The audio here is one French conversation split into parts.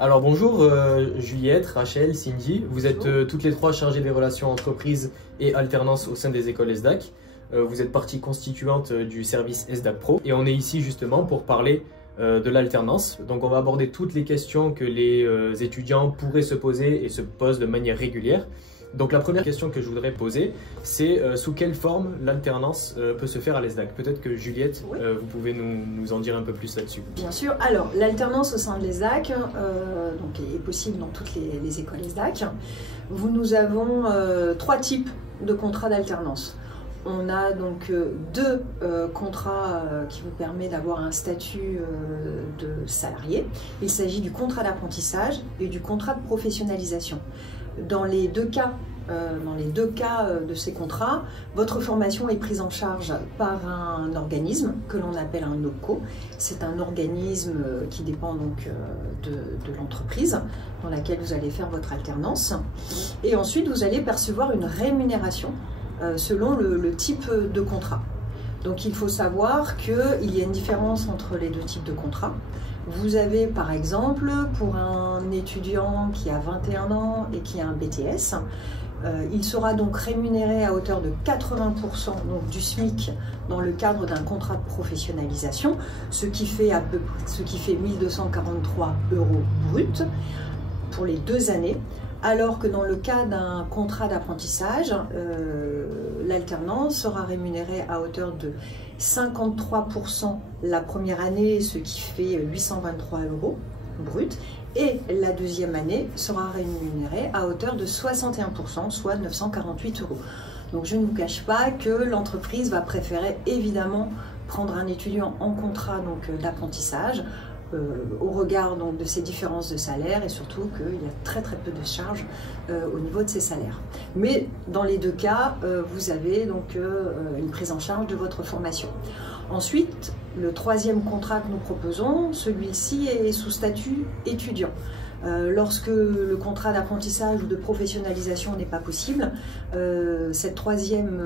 Alors bonjour Juliette, Rachel, Cindy, vous êtes toutes les trois chargées des relations entreprises et alternance au sein des écoles ESDAC. Vous êtes partie constituante du service ESDAC Pro et on est ici justement pour parler de l'alternance. Donc on va aborder toutes les questions que les étudiants pourraient se poser et se posent de manière régulière. Donc la première question que je voudrais poser, c'est sous quelle forme l'alternance peut se faire à l'ESDAC? Peut-être que Juliette, oui. Vous pouvez nous en dire un peu plus là-dessus. Bien sûr. Alors, l'alternance au sein de l'ESDAC est possible dans toutes les écoles ESDAC. Nous avons trois types de contrats d'alternance. On a donc deux contrats qui vous permettent d'avoir un statut de salarié. Il s'agit du contrat d'apprentissage et du contrat de professionnalisation. Dans les deux cas de ces contrats, votre formation est prise en charge par un organisme que l'on appelle un OPCO. C'est un organisme qui dépend donc de l'entreprise dans laquelle vous allez faire votre alternance. Et ensuite, vous allez percevoir une rémunération selon le type de contrat. Donc il faut savoir qu'il y a une différence entre les deux types de contrats. Vous avez par exemple, pour un étudiant qui a 21 ans et qui a un BTS, il sera donc rémunéré à hauteur de 80% donc du SMIC dans le cadre d'un contrat de professionnalisation, ce qui fait 1 243 € brut pour les 2 années. Alors que dans le cas d'un contrat d'apprentissage, l'alternance sera rémunérée à hauteur de 53% la première année, ce qui fait 823 € brut, et la deuxième année sera rémunérée à hauteur de 61%, soit 948 €. Donc je ne vous cache pas que l'entreprise va préférer évidemment prendre un étudiant en contrat d'apprentissage, au regard donc de ces différences de salaire et surtout qu'il y a très peu de charges au niveau de ces salaires. Mais dans les deux cas, vous avez donc une prise en charge de votre formation. Ensuite, le troisième contrat que nous proposons, celui-ci est sous statut étudiant. Lorsque le contrat d'apprentissage ou de professionnalisation n'est pas possible, cette troisième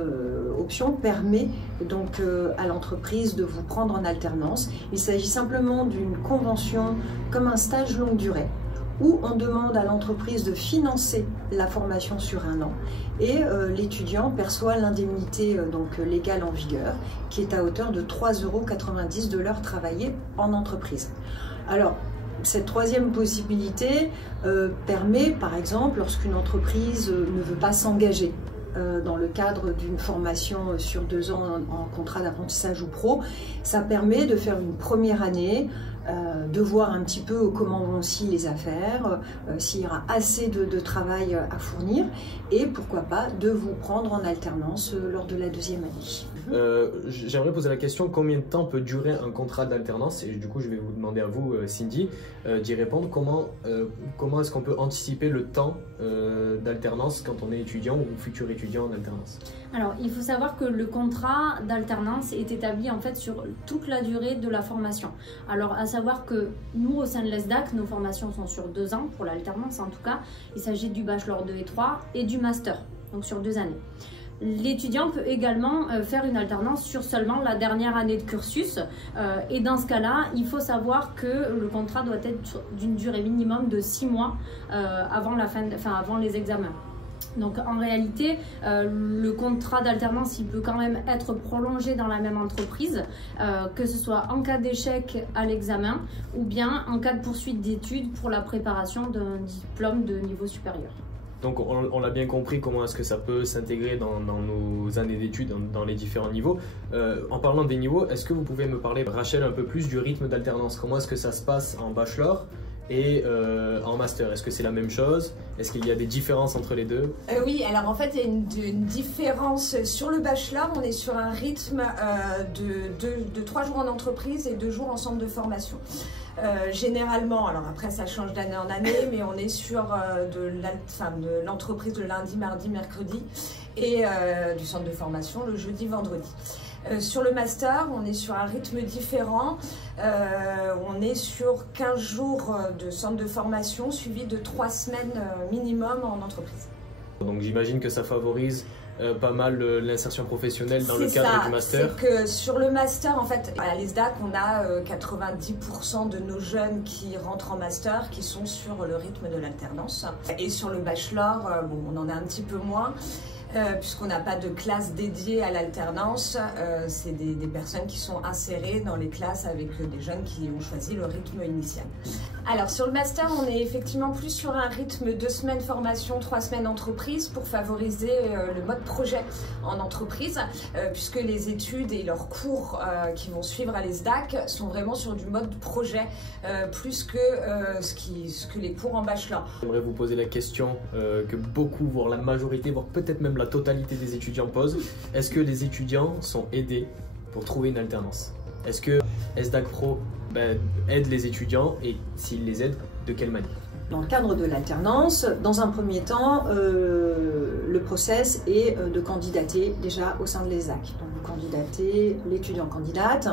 option permet donc à l'entreprise de vous prendre en alternance. Il s'agit simplement d'une convention comme un stage longue durée où on demande à l'entreprise de financer la formation sur 1 an et l'étudiant perçoit l'indemnité légale en vigueur qui est à hauteur de 3,90 € de l'heure travaillée en entreprise. Alors, cette troisième possibilité permet, par exemple, lorsqu'une entreprise ne veut pas s'engager dans le cadre d'une formation sur 2 ans en contrat d'apprentissage ou pro, ça permet de faire une première année, de voir un petit peu comment vont aussi les affaires, s'il y aura assez de travail à fournir et pourquoi pas de vous prendre en alternance lors de la deuxième année. J'aimerais poser la question, combien de temps peut durer un contrat d'alternance? Et du coup, je vais vous demander à vous, Cindy, d'y répondre. Comment est-ce qu'on peut anticiper le temps d'alternance quand on est étudiant ou futur étudiant en alternance? Alors, il faut savoir que le contrat d'alternance est établi en fait sur toute la durée de la formation. Alors, à savoir que nous, au sein de l'ESDAC, nos formations sont sur 2 ans, pour l'alternance en tout cas. Il s'agit du bachelor 2 et 3 et du master, donc sur 2 années. L'étudiant peut également faire une alternance sur seulement la dernière année de cursus et dans ce cas-là, il faut savoir que le contrat doit être d'une durée minimum de 6 mois avant les examens. Donc en réalité, le contrat d'alternance, il peut quand même être prolongé dans la même entreprise, que ce soit en cas d'échec à l'examen ou bien en cas de poursuite d'études pour la préparation d'un diplôme de niveau supérieur. Donc on l'a bien compris, comment est-ce que ça peut s'intégrer dans nos années d'études, dans les différents niveaux. En parlant des niveaux, est-ce que vous pouvez me parler, Rachel, un peu plus du rythme d'alternance? Comment est-ce que ça se passe en bachelor et en master? Est-ce que c'est la même chose? Est-ce qu'il y a des différences entre les deux? Oui, alors en fait il y a une différence. Sur le bachelor, on est sur un rythme de 3 jours en entreprise et 2 jours en centre de formation. Généralement, alors après ça change d'année en année, mais on est sur de l'entreprise le lundi, mardi, mercredi et du centre de formation le jeudi, vendredi. Sur le master, on est sur un rythme différent. On est sur 15 jours de centre de formation suivi de 3 semaines minimum en entreprise. Donc j'imagine que ça favorise pas mal l'insertion professionnelle dans le cadre du master. C'est que sur le master, en fait, à l'ESDAC, on a 90% de nos jeunes qui rentrent en master qui sont sur le rythme de l'alternance. Et sur le bachelor, bon, on en a un petit peu moins. Puisqu'on n'a pas de classe dédiée à l'alternance, c'est des personnes qui sont insérées dans les classes avec des jeunes qui ont choisi le rythme initial. Alors sur le master, on est effectivement plus sur un rythme 2 semaines formation, 3 semaines entreprise pour favoriser le mode projet en entreprise, puisque les études et leurs cours qui vont suivre à l'ESDAC sont vraiment sur du mode projet, plus que ce que les cours en bachelor. J'aimerais vous poser la question que beaucoup, voire la majorité, voire peut-être même la totalité des étudiants posent. Est-ce que les étudiants sont aidés pour trouver une alternance? Est-ce que ESDAC Pro aide les étudiants et s'il les aide, de quelle manière? Dans le cadre de l'alternance, dans un premier temps, le process est de candidater déjà au sein de l'ESDAC. Donc vous candidatez, l'étudiant candidate,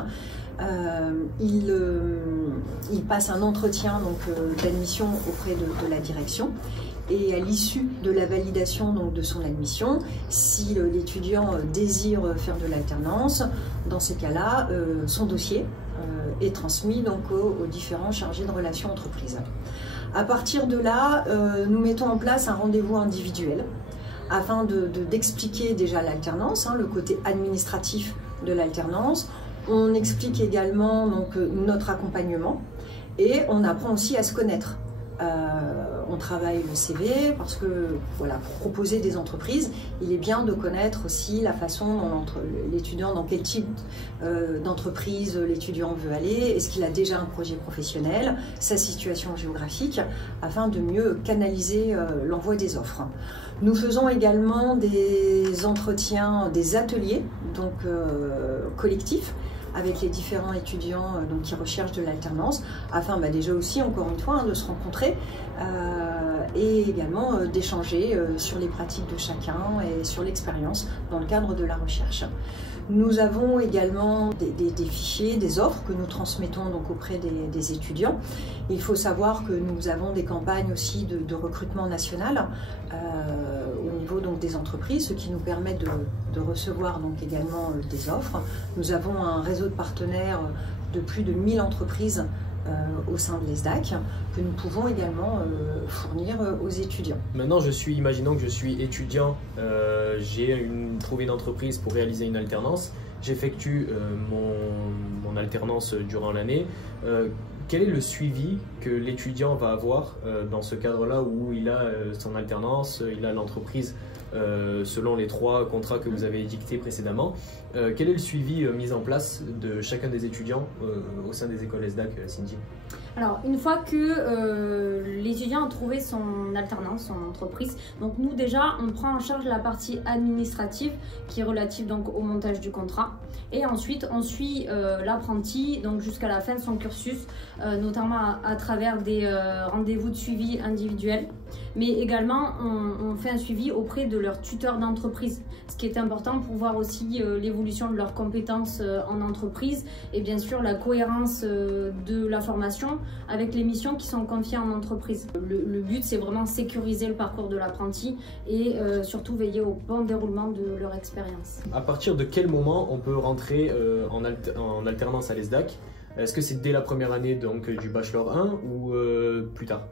il passe un entretien d'admission auprès de la direction. Et à l'issue de la validation de son admission, si l'étudiant désire faire de l'alternance, dans ces cas-là, son dossier est transmis aux différents chargés de relations entreprises. À partir de là, nous mettons en place un rendez-vous individuel afin d'expliquer déjà l'alternance, le côté administratif de l'alternance. On explique également notre accompagnement et on apprend aussi à se connaître. On travaille le CV parce que voilà, pour proposer des entreprises, il est bien de connaître aussi la façon dont l'étudiant, dans quel type d'entreprise l'étudiant veut aller, est-ce qu'il a déjà un projet professionnel, sa situation géographique, afin de mieux canaliser l'envoi des offres. Nous faisons également des entretiens, des ateliers collectifs, avec les différents étudiants qui recherchent de l'alternance, afin déjà aussi, encore une fois, de se rencontrer et également d'échanger sur les pratiques de chacun et sur l'expérience dans le cadre de la recherche. Nous avons également des fichiers, des offres que nous transmettons auprès des étudiants. Il faut savoir que nous avons des campagnes aussi de recrutement national au niveau des entreprises, ce qui nous permet de recevoir également des offres. Nous avons un réseau de partenaires de plus de 1000 entreprises au sein de l'ESDAC que nous pouvons également fournir aux étudiants. Maintenant, imaginons que je suis étudiant, j'ai trouvé une entreprise pour réaliser une alternance, j'effectue mon alternance durant l'année. Quel est le suivi que l'étudiant va avoir dans ce cadre-là où il a son alternance, il a l'entreprise selon les 3 contrats que vous avez édictés précédemment? Quel est le suivi mis en place de chacun des étudiants au sein des écoles ESDAC, Cindy? Alors, une fois que l'étudiant a trouvé son alternance, son entreprise, donc nous déjà, on prend en charge la partie administrative qui est relative au montage du contrat. Et ensuite, on suit l'apprenti jusqu'à la fin de son cursus, notamment à travers des rendez-vous de suivi individuels. Mais également, on fait un suivi auprès de leur tuteur d'entreprise, ce qui est important pour voir aussi l'évolution de leurs compétences en entreprise et bien sûr la cohérence de la formation avec les missions qui sont confiées en entreprise. Le but, c'est vraiment sécuriser le parcours de l'apprenti et surtout veiller au bon déroulement de leur expérience. À partir de quel moment on peut rentrer en alternance à l'ESDAC? Est-ce que c'est dès la première année du Bachelor 1 ou plus tard?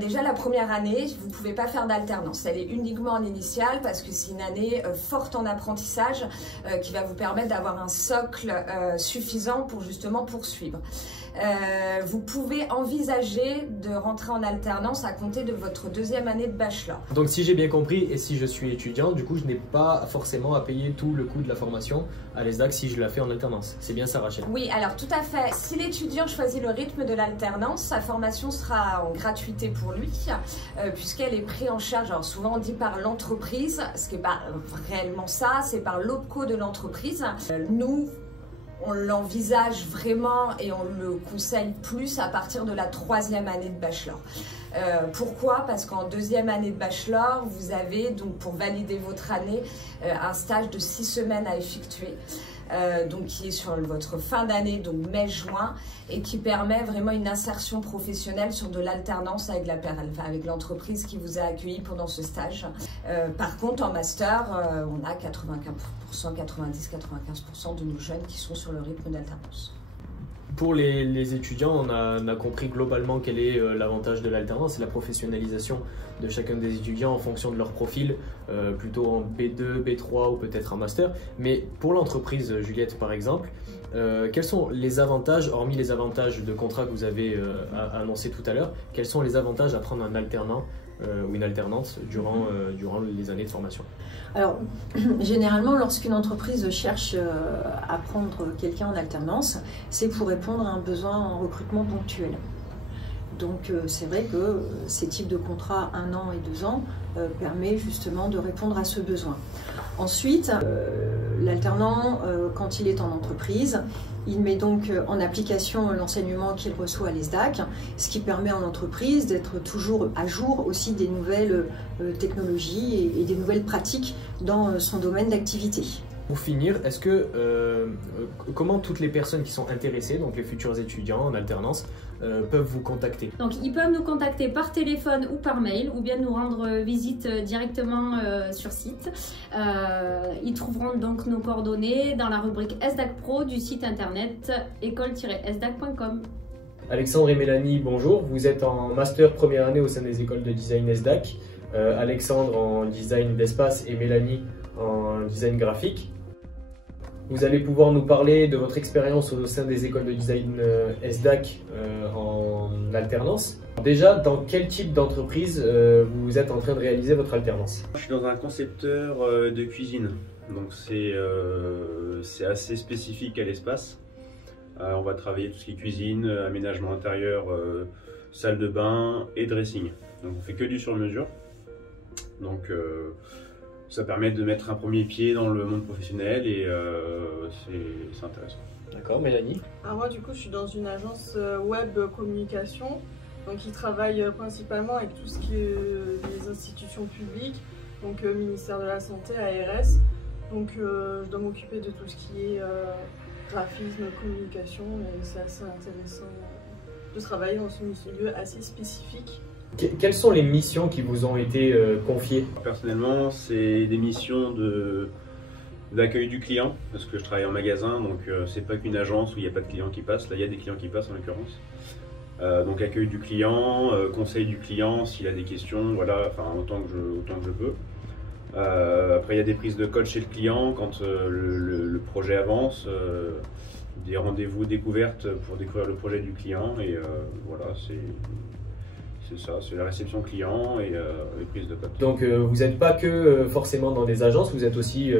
Déjà la première année, vous ne pouvez pas faire d'alternance. Elle est uniquement en initiale parce que c'est une année forte en apprentissage qui va vous permettre d'avoir un socle suffisant pour justement poursuivre. Vous pouvez envisager de rentrer en alternance à compter de votre 2e année de bachelor. Donc si j'ai bien compris et si je suis étudiant, du coup je n'ai pas forcément à payer tout le coût de la formation à l'ESDAC si je la fais en alternance. C'est bien ça, Rachel? Oui, alors tout à fait. Si l'étudiant choisit le rythme de l'alternance, sa formation sera en gratuité pour lui puisqu'elle est prise en charge, alors souvent on dit par l'entreprise, ce qui n'est pas réellement ça, c'est par l'OPCO de l'entreprise. Nous, on l'envisage vraiment et on le conseille plus à partir de la 3e année de bachelor. Pourquoi? Parce qu'en 2e année de bachelor, vous avez pour valider votre année un stage de 6 semaines à effectuer. donc qui est sur votre fin d'année, donc mai-juin, et qui permet vraiment une insertion professionnelle sur de l'alternance avec l'entreprise qui vous a accueilli pendant ce stage. Par contre, en master, on a 90-95% de nos jeunes qui sont sur le rythme d'alternance. Pour les étudiants, on a compris globalement quel est l'avantage de l'alternance, c'est la professionnalisation de chacun des étudiants en fonction de leur profil, plutôt en B2, B3 ou peut-être en master. Mais pour l'entreprise, Juliette par exemple, quels sont les avantages, hormis les avantages de contrat que vous avez annoncé tout à l'heure, quels sont les avantages à prendre un alternant ou une alternante durant les années de formation? Alors, généralement, lorsqu'une entreprise cherche à prendre quelqu'un en alternance, c'est pour répondre à un besoin en recrutement ponctuel. Donc, c'est vrai que ces types de contrats 1 an et 2 ans permet justement de répondre à ce besoin. Ensuite, l'alternant, quand il est en entreprise, il met donc en application l'enseignement qu'il reçoit à l'ESDAC, ce qui permet en entreprise d'être toujours à jour aussi des nouvelles technologies et des nouvelles pratiques dans son domaine d'activité. Pour finir, comment toutes les personnes qui sont intéressées, donc les futurs étudiants en alternance, peuvent vous contacter? Donc ils peuvent nous contacter par téléphone ou par mail, ou bien nous rendre visite directement sur site. Ils trouveront donc nos coordonnées dans la rubrique ESDAC Pro du site internet école-esdac.com. Alexandre et Mélanie, bonjour. Vous êtes en master première année au sein des écoles de design ESDAC. Alexandre en design d'espace et Mélanie en design graphique. Vous allez pouvoir nous parler de votre expérience au sein des écoles de design ESDAC en alternance. Déjà, dans quel type d'entreprise vous êtes en train de réaliser votre alternance? Je suis dans un concepteur de cuisine, donc c'est assez spécifique à l'espace. On va travailler tout ce qui est cuisine, aménagement intérieur, salle de bain et dressing. Donc on fait que du sur-mesure. Donc ça permet de mettre un premier pied dans le monde professionnel et c'est intéressant. D'accord, Mélanie? Alors moi du coup je suis dans une agence web communication, donc qui travaille principalement avec tout ce qui est les institutions publiques, donc ministère de la Santé, ARS. Donc je dois m'occuper de tout ce qui est graphisme, communication, et c'est assez intéressant de travailler dans ce milieu assez spécifique. Quelles sont les missions qui vous ont été confiées? Personnellement, c'est des missions d'accueil du client, parce que je travaille en magasin, donc c'est pas qu'une agence où il n'y a pas de clients qui passent. Là, il y a des clients qui passent en l'occurrence. Donc accueil du client, conseil du client s'il a des questions, voilà, enfin autant que je peux. Après, il y a des prises de code chez le client quand le projet avance, des rendez-vous découvertes pour découvrir le projet du client, et voilà, c'est ça, c'est la réception client et les prises de code. Donc vous n'êtes pas que forcément dans des agences, vous êtes aussi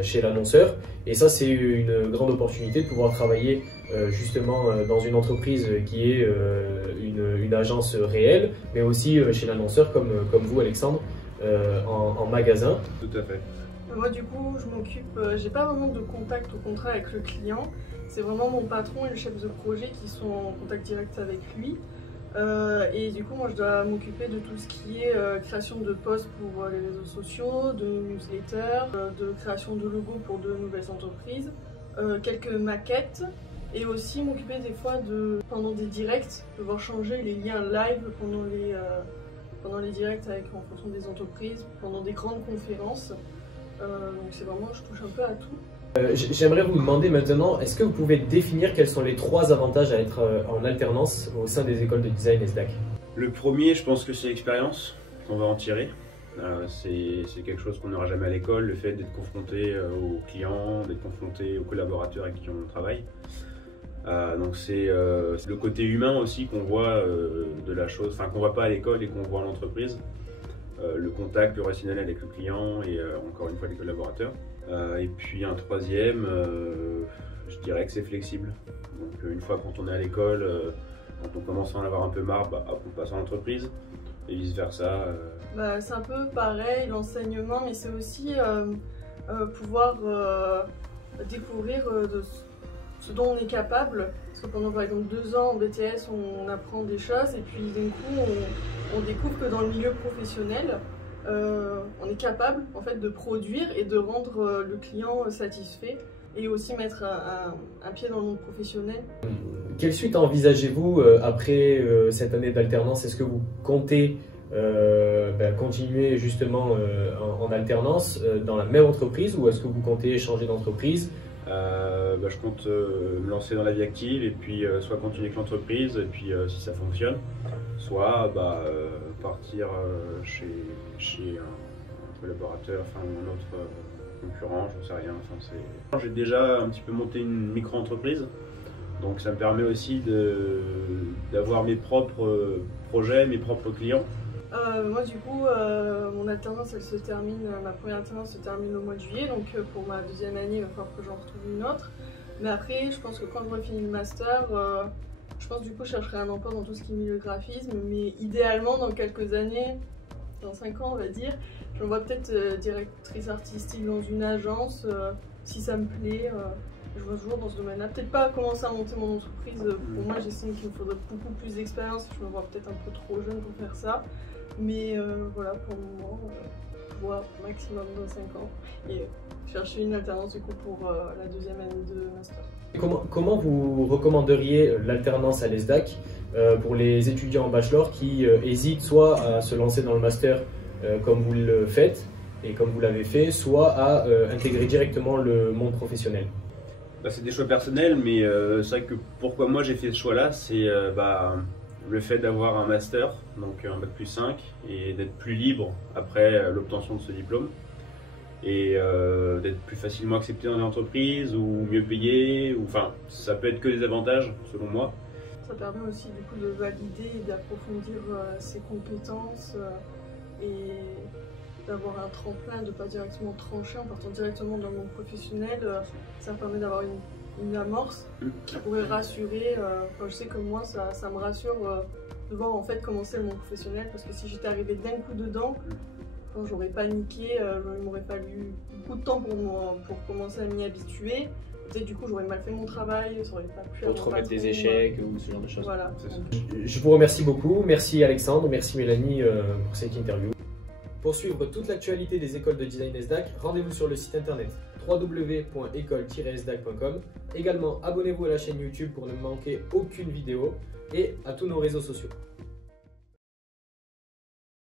chez l'annonceur, et ça c'est une grande opportunité de pouvoir travailler justement dans une entreprise qui est une agence réelle, mais aussi chez l'annonceur comme vous Alexandre, en magasin. Tout à fait. Moi du coup je m'occupe, j'ai pas vraiment de contact au contrat avec le client, c'est vraiment mon patron et le chef de projet qui sont en contact direct avec lui. Et du coup moi je dois m'occuper de tout ce qui est création de posts pour les réseaux sociaux, de newsletters, de création de logos pour de nouvelles entreprises, quelques maquettes, et aussi m'occuper des fois pendant des directs, devoir changer les liens live pendant les directs en fonction des entreprises, pendant des grandes conférences. Donc c'est vraiment, je touche un peu à tout. J'aimerais vous demander maintenant, est-ce que vous pouvez définir quels sont les 3 avantages à être en alternance au sein des écoles de design ESDAC? Le premier, je pense que c'est l'expérience qu'on va en tirer. C'est quelque chose qu'on n'aura jamais à l'école, le fait d'être confronté aux clients, d'être confronté aux collaborateurs avec qui on travaille. Donc c'est le côté humain aussi qu'on voit de la chose, enfin qu'on voit pas à l'école et qu'on voit en entreprise. Le contact, le relationnel avec le client et encore une fois les collaborateurs. Et puis un troisième, je dirais que c'est flexible. Donc une fois quand on est à l'école, quand on commence à en avoir un peu marre, on passe en entreprise et vice versa. C'est un peu pareil l'enseignement, mais c'est aussi pouvoir découvrir ce dont on est capable. Parce que pendant par exemple 2 ans en BTS on apprend des choses et puis d'un coup on découvre que dans le milieu professionnel on est capable en fait de produire et de rendre le client satisfait. et aussi mettre un pied dans le monde professionnel. Quelle suite envisagez-vous après cette année d'alternance? Est-ce que vous comptez continuer justement en alternance dans la même entreprise, ou est-ce que vous comptez changer d'entreprise? Je compte me lancer dans la vie active et puis soit continuer avec l'entreprise et puis si ça fonctionne, soit partir chez un collaborateur, enfin un autre concurrent, j'en sais rien. J'ai déjà un petit peu monté une micro-entreprise, donc ça me permet aussi d'avoir mes propres projets, mes propres clients. Moi du coup, mon alternance elle se termine, ma première alternance se termine au mois de juillet, donc pour ma deuxième année il va falloir que j'en retrouve une autre. Mais après je pense que quand j'aurai fini le master, je pense du coup je chercherai un emploi dans tout ce qui est milieu graphisme, mais idéalement dans quelques années, dans 5 ans on va dire, je me vois peut-être directrice artistique dans une agence, si ça me plaît. Je vois toujours dans ce domaine-là. Peut-être pas commencer à monter mon entreprise. Pour moi, j'estime qu'il me faudrait beaucoup plus d'expérience. Je me vois peut-être un peu trop jeune pour faire ça. Mais voilà, pour le moment, je vois maximum dans 5 ans. Et chercher une alternance du coup pour la deuxième année de master. Comment vous recommanderiez l'alternance à l'ESDAC pour les étudiants en bachelor qui hésitent soit à se lancer dans le master comme vous le faites et comme vous l'avez fait, soit à intégrer directement le monde professionnel? C'est des choix personnels, mais c'est vrai que pourquoi moi j'ai fait ce choix-là, c'est le fait d'avoir un master, donc un bac+5, et d'être plus libre après l'obtention de ce diplôme, et d'être plus facilement accepté dans les entreprises, ou mieux payé, enfin ça peut être que des avantages selon moi. Ça permet aussi du coup de valider et d'approfondir ses compétences et d'avoir un tremplin, de ne pas directement trancher en partant directement dans le monde professionnel. Ça permet d'avoir une amorce qui pourrait rassurer. Enfin, je sais que moi ça me rassure de voir en fait commencer le monde professionnel, parce que si j'étais arrivée d'un coup dedans, j'aurais paniqué, il m'aurait fallu beaucoup de temps pour commencer à m'y habituer. Peut-être du coup j'aurais mal fait mon travail, ça aurait pas pu pour te remettre des échecs ou ce genre de choses. Voilà. Je vous remercie beaucoup, merci Alexandre, merci Mélanie pour cette interview. Pour suivre toute l'actualité des écoles de design ESDAC, rendez-vous sur le site internet www.école-esdac.com. Également, abonnez-vous à la chaîne YouTube pour ne manquer aucune vidéo et à tous nos réseaux sociaux.